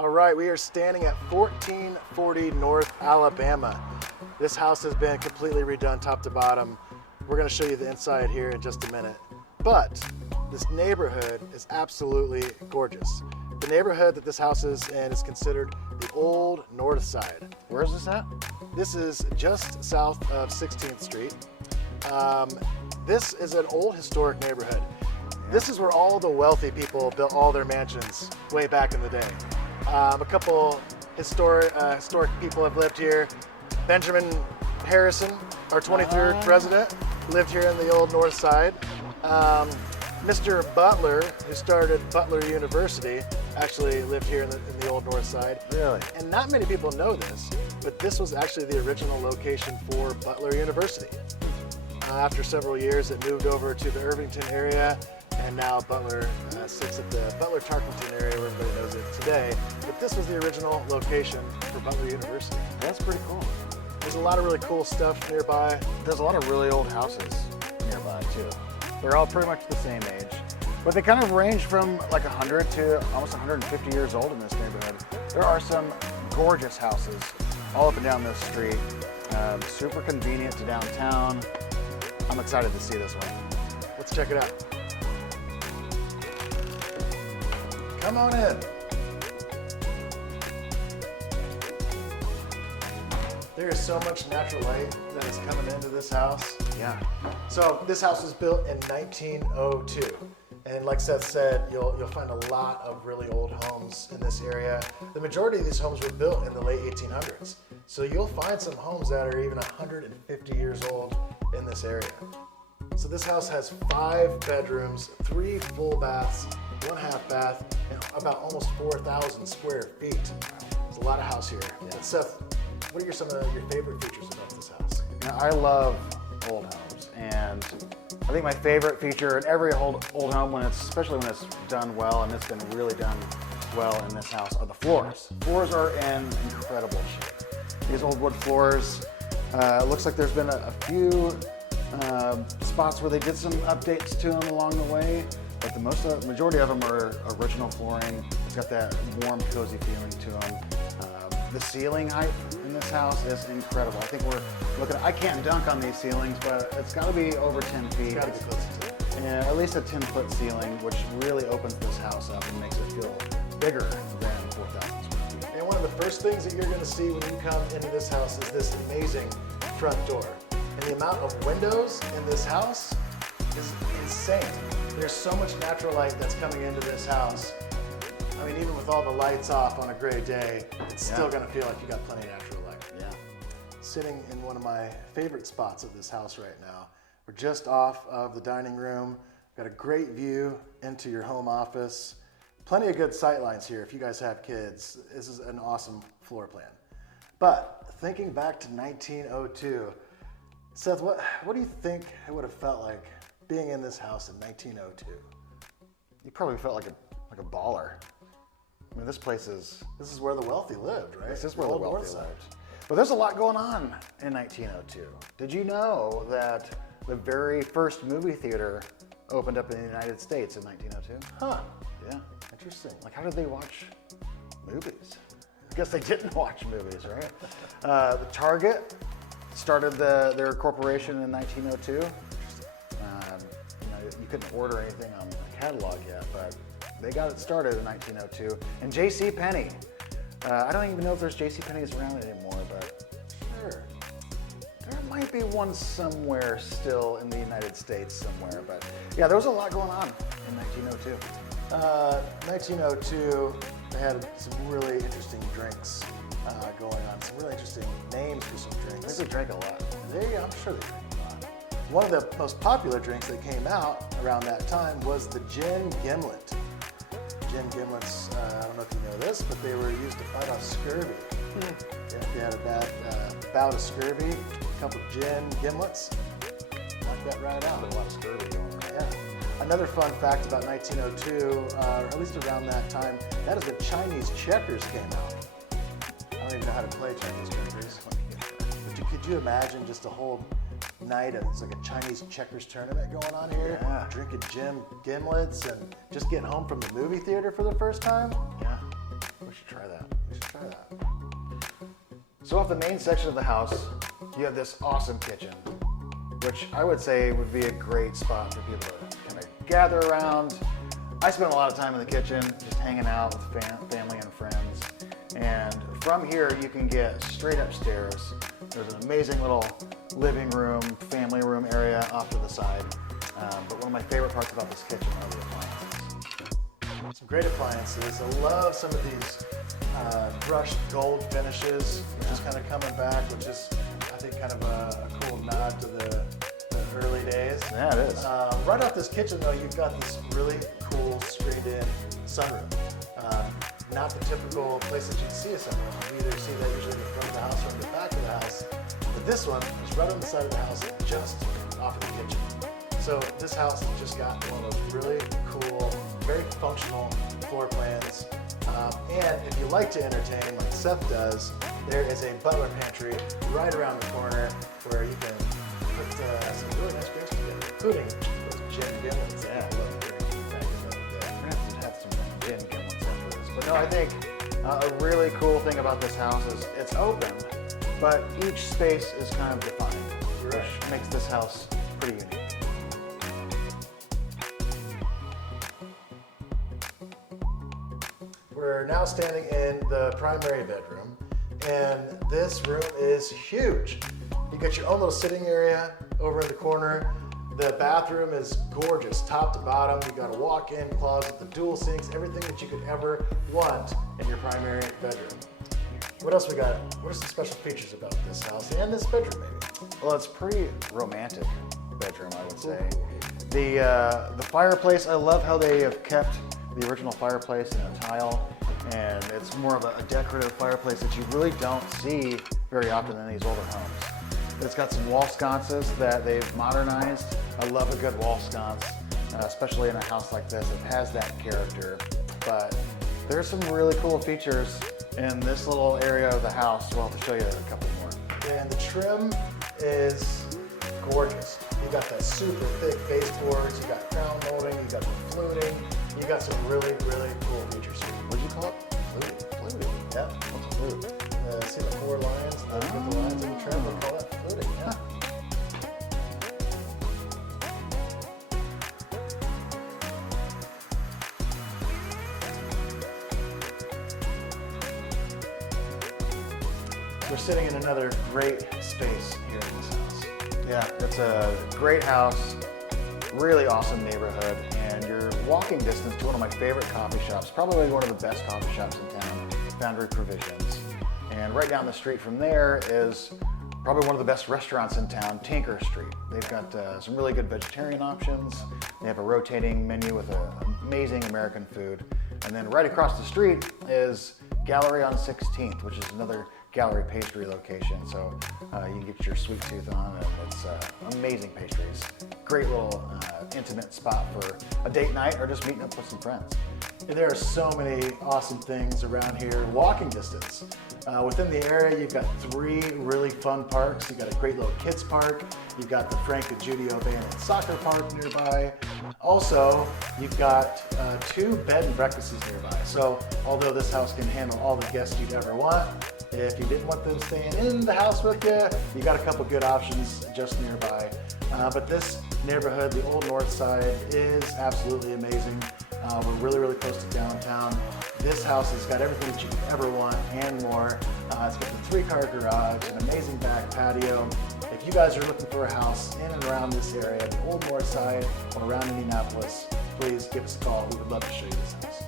All right, we are standing at 1440 North Alabama. This house has been completely redone top to bottom. We're gonna show you the inside here in just a minute. But this neighborhood is absolutely gorgeous. The neighborhood that this house is in is considered the Old North Side. Where is this at? This is just south of 16th Street. This is an old historic neighborhood. This is where all the wealthy people built all their mansions way back in the day. A couple historic people have lived here. Benjamin Harrison, our 23rd president, lived here in the Old North Side. Mr. Butler, who started Butler University, actually lived here in the Old North Side. Really? And not many people know this, but this was actually the original location for Butler University. After several years, it moved over to the Irvington area, and now Butler sits at the Butler-Tarkington area where everybody knows it today. But this was the original location for Butler University. That's pretty cool. There's a lot of really cool stuff nearby. There's a lot of really old houses nearby too. They're all pretty much the same age, but they kind of range from like 100 to almost 150 years old in this neighborhood. There are some gorgeous houses all up and down this street. Super convenient to downtown. I'm excited to see this one. Let's check it out. Come on in. There is so much natural light that is coming into this house. Yeah. So this house was built in 1902. And like Seth said, you'll find a lot of really old homes in this area. The majority of these homes were built in the late 1800s. So you'll find some homes that are even 150 years old in this area. So this house has 5 bedrooms, 3 full baths, 1 half bath, and about almost 4,000 square feet. There's a lot of house here. Yeah. And Seth, what are some of your favorite features about this house? Now, I love old homes, and I think my favorite feature in every old home, especially when it's done well, and it's been really done well in this house, are the floors. Floors are in incredible shape. These old wood floors, it looks like there's been a few spots where they did some updates to them along the way, but the majority of them are original flooring. It's got that warm, cozy feeling to them. The ceiling height in this house is incredible. I think we're looking at, I can't dunk on these ceilings, but it's gotta be over 10 feet. It's gotta be close to it. Yeah, at least a 10-foot ceiling, which really opens this house up and makes it feel bigger than 4,000 square feet. And one of the first things that you're gonna see when you come into this house is this amazing front door. And the amount of windows in this house is insane. There's so much natural light that's coming into this house. I mean, even with all the lights off on a gray day, it's still gonna feel like you got plenty of natural light. Yeah. Sitting in one of my favorite spots of this house right now. We're just off of the dining room. Got a great view into your home office. Plenty of good sight lines here if you guys have kids. This is an awesome floor plan. But thinking back to 1902, Seth, what do you think it would have felt like being in this house in 1902? You probably felt like a baller. I mean, this is where the wealthy lived, right? This is where the wealthy lived. But there's a lot going on in 1902. Did you know that the very first movie theater opened up in the United States in 1902? Huh. Yeah. Interesting. Like, how did they watch movies? I guess they didn't watch movies, right? The Target started their corporation in 1902. You couldn't order anything on the catalog yet, but they got it started in 1902. And J.C. Penney. I don't even know if there's J.C. Penney's around anymore, but Sure. there might be one somewhere still in the United States somewhere. But yeah, there was a lot going on in 1902. 1902, they had some really interesting drinks going on, some really interesting names for some I drinks. think they drank a lot. I'm sure they drank a lot. One of the most popular drinks that came out around that time was the gin gimlet. Gin gimlets, I don't know if you know this, but they were used to fight off scurvy. If you had a bad bout of scurvy, a couple of gin gimlets, knock that right out. A lot of scurvy going on. Yeah. Another fun fact about 1902, or at least around that time, that is the Chinese checkers came out. I don't even know how to play Chinese checkers. But could you imagine just a whole night of, it's like a Chinese checkers tournament going on here? Yeah. Drinking gin gimlets and just getting home from the movie theater for the first time? Yeah. We should try that. We should try that. So off the main section of the house, you have this awesome kitchen, which I would say would be a great spot for people to kind of gather around. I spend a lot of time in the kitchen, just hanging out with family and friends. And from here, you can get straight upstairs. There's an amazing little living room, family room area off to the side. But one of my favorite parts about this kitchen are the appliances. Some great appliances. I love some of these brushed gold finishes, which is kind of coming back, which is, I think, kind of a cool nod to the early days. Yeah, it is. Right off this kitchen, though, you've got this really cool screened-in sunroom. Not the typical place that you'd see a sunroom. You either see that usually in the front of the house or in the back of the house. But this one is right on the side of the house, just off of the kitchen. So this house has just got one of those really cool, very functional floor plans. And if you like to entertain, like Seth does, there is a butler pantry right around the corner where you can put some really nice drinks together, including those gin gimlets that I love drinking back in the day. We're gonna have to have some gin gimlets after this. But no, I think a really cool thing about this house is it's open, but each space is kind of defined, which makes this house pretty unique. We're now standing in the primary bedroom, and this room is huge. You got your own little sitting area over in the corner. The bathroom is gorgeous, top to bottom. You got a walk-in closet, the dual sinks, everything that you could ever want in your primary bedroom. What else we got? What are some special features about this house and this bedroom, maybe? Well, it's a pretty romantic bedroom, I would say. The fireplace, I love how they have kept the original fireplace in a tile, and it's more of a decorative fireplace that you really don't see very often in these older homes. It's got some wall sconces that they've modernized. I love a good wall sconce, especially in a house like this. It has that character, but there's some really cool features in this little area of the house. We'll have to show you a couple more. And the trim is gorgeous. You got that super thick baseboards, you got crown molding, you got the fluting, you got some really, really cool features here. What'd you call it? Fluting. Yeah. What's a flute? See the 4 lines, the lines in the trim, we call that fluting, yeah. We're sitting in another great space here in this house. Yeah, it's a great house, really awesome neighborhood, and you're walking distance to one of my favorite coffee shops, probably one of the best coffee shops in town, Boundary Provisions. And right down the street from there is probably one of the best restaurants in town, Tinker Street. They've got some really good vegetarian options. They have a rotating menu with amazing American food. And then right across the street is Gallery on 16th, which is another gallery pastry location. So you can get your sweet tooth on, and it's amazing pastries. Great little intimate spot for a date night or just meeting up with some friends. And there are so many awesome things around here, walking distance. Within the area, you've got 3 really fun parks. You've got a great little kids park. You've got the Frank and Judy O'Bannon soccer park nearby. Also, you've got 2 bed and breakfasts nearby. So although this house can handle all the guests you'd ever want, if you didn't want them staying in the house with you, you got a couple good options just nearby. But this neighborhood, the Old North Side, is absolutely amazing. We're really, really close to downtown. This house has got everything that you could ever want and more. It's got the 3-car garage, an amazing back patio. If you guys are looking for a house in and around this area, the Old North Side or around Indianapolis, please give us a call. We would love to show you this house.